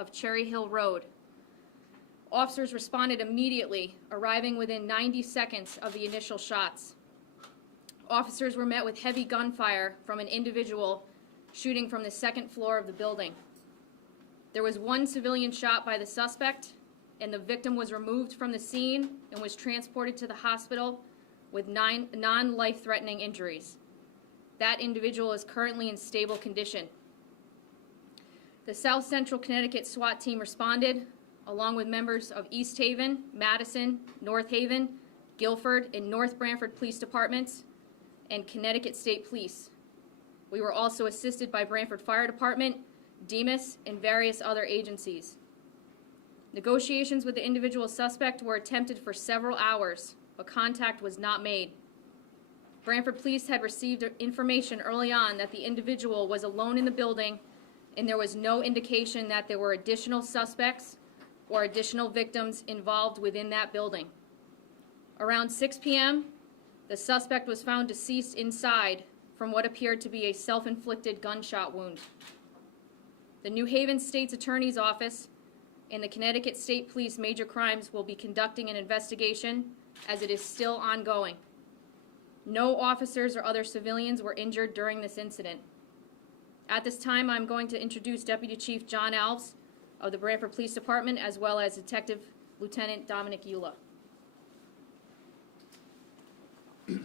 of Cherry Hill Road. Officers responded immediately, arriving within 90 seconds of the initial shots. Officers were met with heavy gunfire from an individual shooting from the second floor of the building. There was one civilian shot by the suspect, and the victim was removed from the scene and was transported to the hospital with 9 non-life-threatening injuries. That individual is currently in stable condition. The South Central Connecticut SWAT team responded, along with members of East Haven, Madison, North Haven, Guilford, and North Branford Police Departments, and Connecticut State Police. We were also assisted by Branford Fire Department, DEMIS, and various other agencies. Negotiations with the individual suspect were attempted for several hours, but contact was not made. Branford Police had received information early on that the individual was alone in the building, and there was no indication that there were additional suspects or additional victims involved within that building. Around 6 p.m., the suspect was found deceased inside from what appeared to be a self-inflicted gunshot wound. The New Haven State's Attorney's Office and the Connecticut State Police Major Crimes will be conducting an investigation as it is still ongoing. No officers or other civilians were injured during this incident. At this time, I'm going to introduce Deputy Chief John Alves of the Branford Police Department, as well as Detective Lieutenant Dominic Eula. Good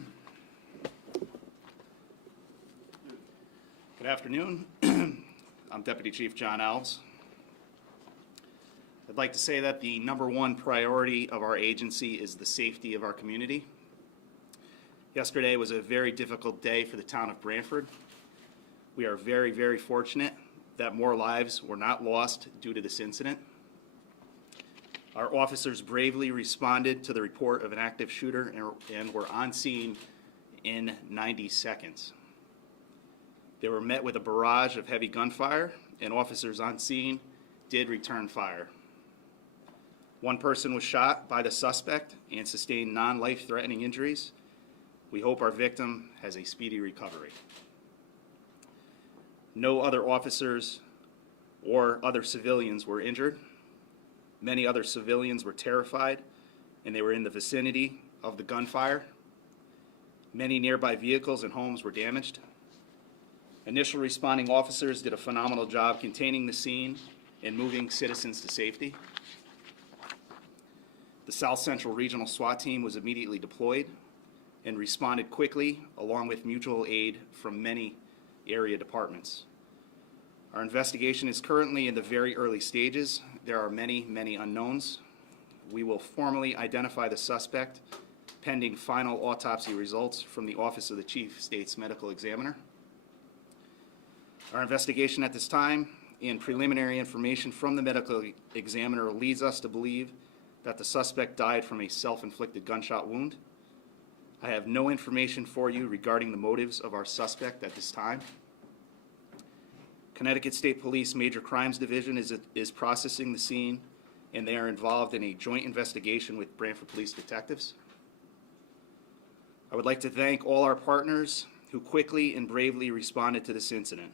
afternoon. I'm Deputy Chief John Alves. I'd like to say that the #1 priority of our agency is the safety of our community. Yesterday was a very difficult day for the town of Branford. We are very, very fortunate that more lives were not lost due to this incident. Our officers bravely responded to the report of an active shooter and were on scene in 90 seconds. They were met with a barrage of heavy gunfire, and officers on scene did return fire. One person was shot by the suspect and sustained non-life-threatening injuries. We hope our victim has a speedy recovery. No other officers or other civilians were injured. Many other civilians were terrified, and they were in the vicinity of the gunfire. Many nearby vehicles and homes were damaged. Initial responding officers did a phenomenal job containing the scene and moving citizens to safety. The South Central Regional SWAT team was immediately deployed and responded quickly, along with mutual aid from many area departments. Our investigation is currently in the very early stages. There are many, many unknowns. We will formally identify the suspect pending final autopsy results from the Office of the Chief State's Medical Examiner. Our investigation at this time and preliminary information from the medical examiner leads us to believe that the suspect died from a self-inflicted gunshot wound. I have no information for you regarding the motives of our suspect at this time. Connecticut State Police Major Crimes Division is processing the scene, and they are involved in a joint investigation with Branford Police detectives. I would like to thank all our partners who quickly and bravely responded to this incident.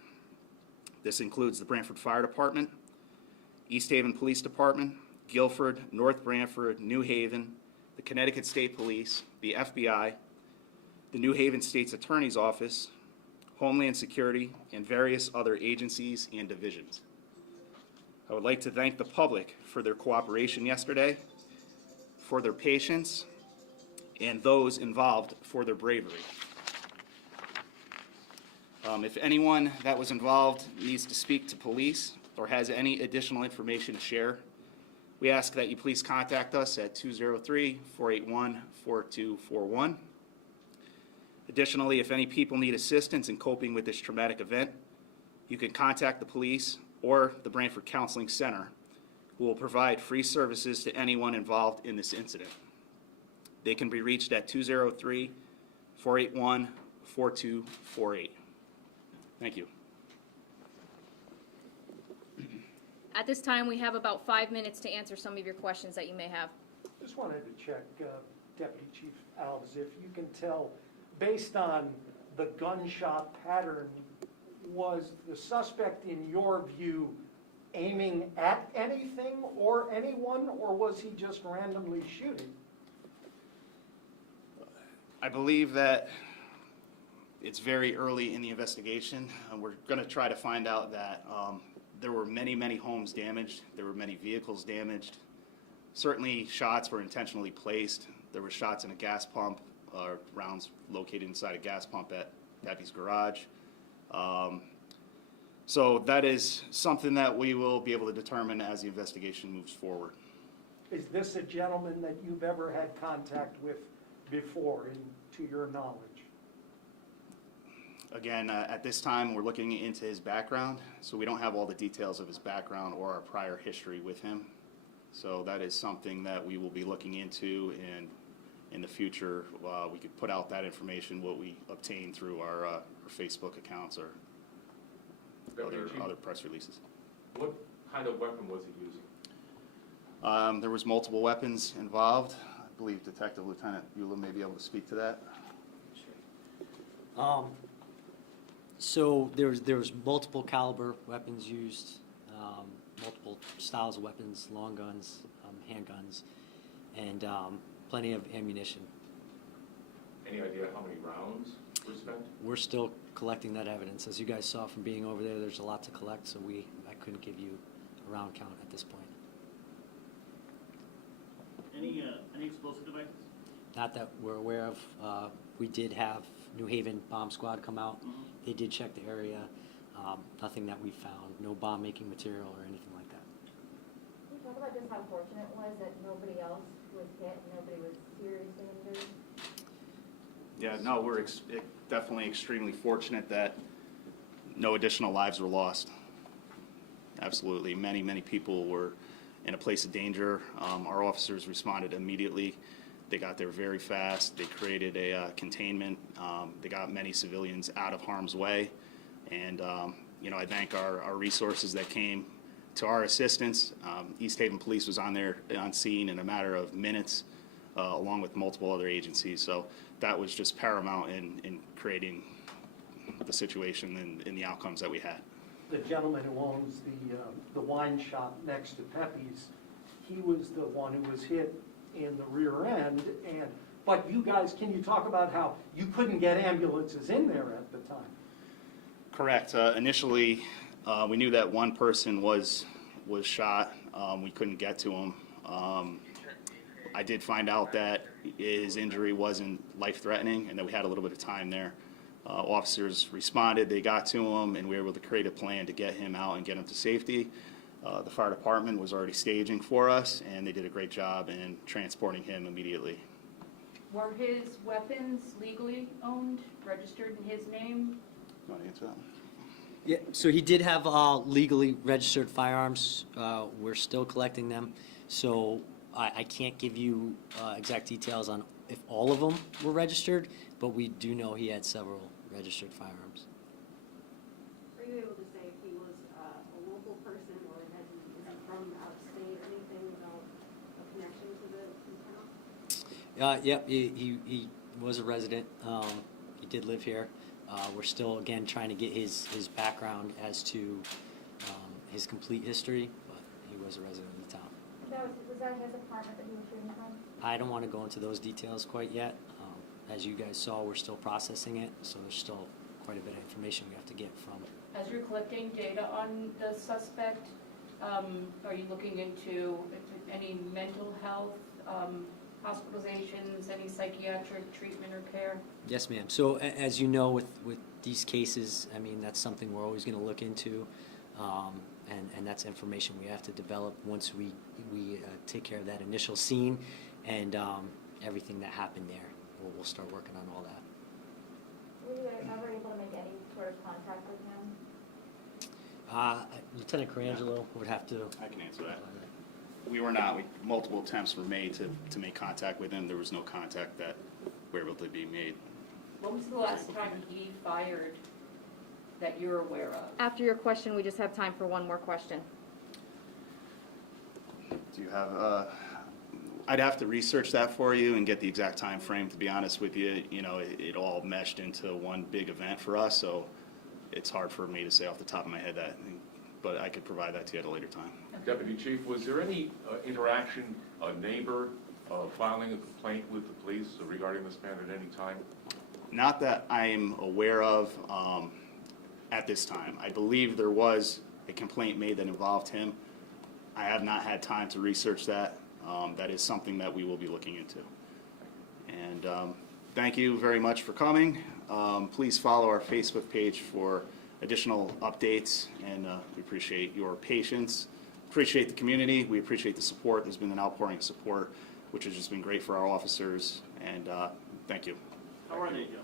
This includes the Branford Fire Department, East Haven Police Department, Guilford, North Branford, New Haven, the Connecticut State Police, the FBI, the New Haven State's Attorney's Office, Homeland Security, and various other agencies and divisions. I would like to thank the public for their cooperation yesterday, for their patience, and those involved for their bravery. If anyone that was involved needs to speak to police or has any additional information to share, we ask that you please contact us at 203-481-4241. Additionally, if any people need assistance in coping with this traumatic event, you can contact the police or the Branford Counseling Center, who will provide free services to anyone involved in this incident. They can be reached at 203-481-4248. Thank you. At this time, we have about 5 minutes to answer some of your questions that you may have. Just wanted to check, Deputy Chief Alves, if you can tell, based on the gunshot pattern, was the suspect, in your view, aiming at anything or anyone, or was he just randomly shooting? I believe that it's very early in the investigation. We're going to try to find out that there were many, many homes damaged. There were many vehicles damaged. Certainly shots were intentionally placed. There were shots in a gas pump, rounds located inside a gas pump at Pepe's garage. So that is something that we will be able to determine as the investigation moves forward. Is this a gentleman that you've ever had contact with before, to your knowledge? Again, at this time, we're looking into his background, so we don't have all the details of his background or our prior history with him. So that is something that we will be looking into, and in the future, we could put out that information, what we obtain through our Facebook accounts or other press releases. What kind of weapon was he using? There was multiple weapons involved. I believe Detective Lieutenant Eula may be able to speak to that. So there was multiple caliber weapons used, multiple styles of weapons, long guns, handguns, and plenty of ammunition. Any idea how many rounds were spent? We're still collecting that evidence. As you guys saw from being over there, there's a lot to collect, so I couldn't give you a round count at this point. Any explosive devices? Not that we're aware of. We did have New Haven Bomb Squad come out. Mm-hmm. They did check the area. Nothing that we found. No bomb-making material or anything like that. Can you talk about just how fortunate it was that nobody else was hit, nobody was seriously injured? Yeah, no, we're definitely extremely fortunate that no additional lives were lost. Absolutely. Many, many people were in a place of danger. Our officers responded immediately. They got there very fast. They created a containment. They got many civilians out of harm's way. And, I thank our resources that came to our assistance. East Haven Police was on scene in a matter of minutes, along with multiple other agencies. So that was just paramount in creating the situation and the outcomes that we had. The gentleman who owns the wine shop next to Pepe's, he was the one who was hit in the rear end. But you guys, can you talk about how you couldn't get ambulances in there at the time? Correct. Initially, we knew that one person was shot. We couldn't get to him. I did find out that his injury wasn't life-threatening and that we had a little bit of time there. Officers responded, they got to him, and we were able to create a plan to get him out and get him to safety. The fire department was already staging for us, and they did a great job in transporting him immediately. Were his weapons legally owned, registered in his name? You want to answer that one? Yeah, so he did have legally registered firearms. We're still collecting them. So I can't give you exact details on if all of them were registered, but we do know he had several registered firearms. Were you able to say if he was a local person or is he from out of state or anything about a connection to the town? Yep, he was a resident. He did live here. We're still, again, trying to get his background as to his complete history, but he was a resident of the town. Was that his apartment that he was shooting from? I don't want to go into those details quite yet. As you guys saw, we're still processing it, so there's still quite a bit of information we have to get from. As you're collecting data on the suspect, are you looking into any mental health, hospitalizations, any psychiatric treatment or care? Yes, ma'am. So as you know, with these cases, I mean, that's something we're always going to look into, and that's information we have to develop once we take care of that initial scene and everything that happened there. We'll start working on all that. Were you ever able to make any sort of contact with him? Lieutenant Carangelo would have to. I can answer that. We were not. Multiple attempts were made to make contact with him. There was no contact that were able to be made. When was the last time he fired that you're aware of? After your question, we just have time for one more question. Do you have? I'd have to research that for you and get the exact time frame. To be honest with you, it all meshed into one big event for us, so it's hard for me to say off the top of my head that. but I could provide that to you at a later time. Deputy Chief, was there any interaction, a neighbor filing a complaint with the police regarding this man at any time? Not that I am aware of at this time. I believe there was a complaint made that involved him. I have not had time to research that. That is something that we will be looking into. And thank you very much for coming. Please follow our Facebook page for additional updates, and we appreciate your patience. Appreciate the community. We appreciate the support. There's been an outpouring of support, which has just been great for our officers, and thank you. How are they, Joe?